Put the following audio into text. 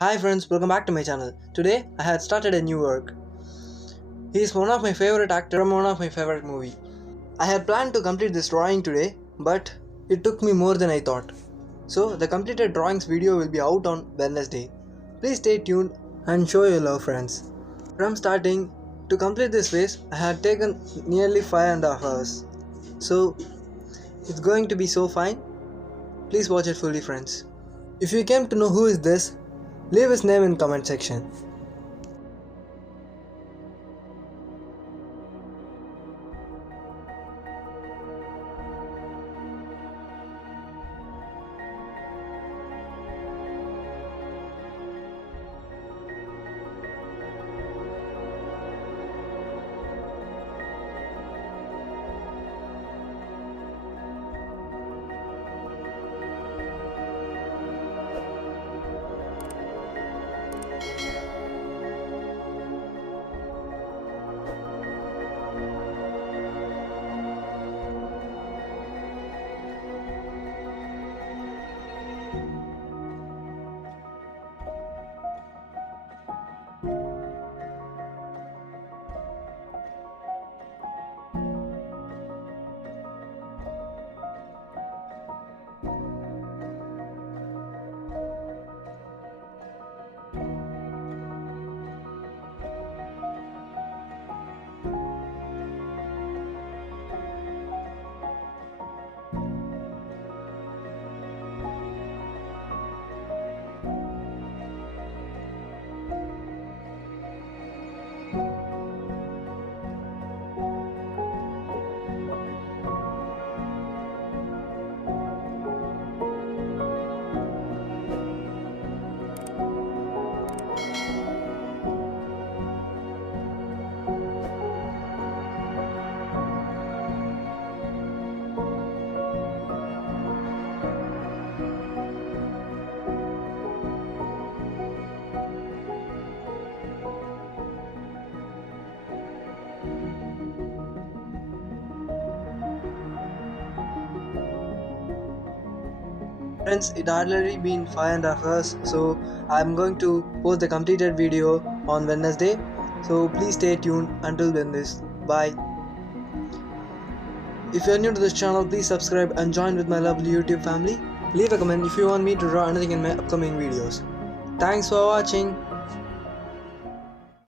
Hi friends, welcome back to my channel. Today I had started a new work. He is one of my favorite actors from one of my favorite movie. I had planned to complete this drawing today, but it took me more than I thought. So the completed drawings video will be out on Wednesday. Please stay tuned and show your love friends. From starting to complete this phase, I had taken nearly 5.5 hours. So it's going to be so fine. Please watch it fully friends. If you came to know who is this, leave his name in comment section. Friends, it already been 5.5 hours, so I'm going to post the completed video on Wednesday. So please stay tuned until then this. Bye. If you're new to this channel, please subscribe and join with my lovely YouTube family. Leave a comment if you want me to draw anything in my upcoming videos. Thanks for watching.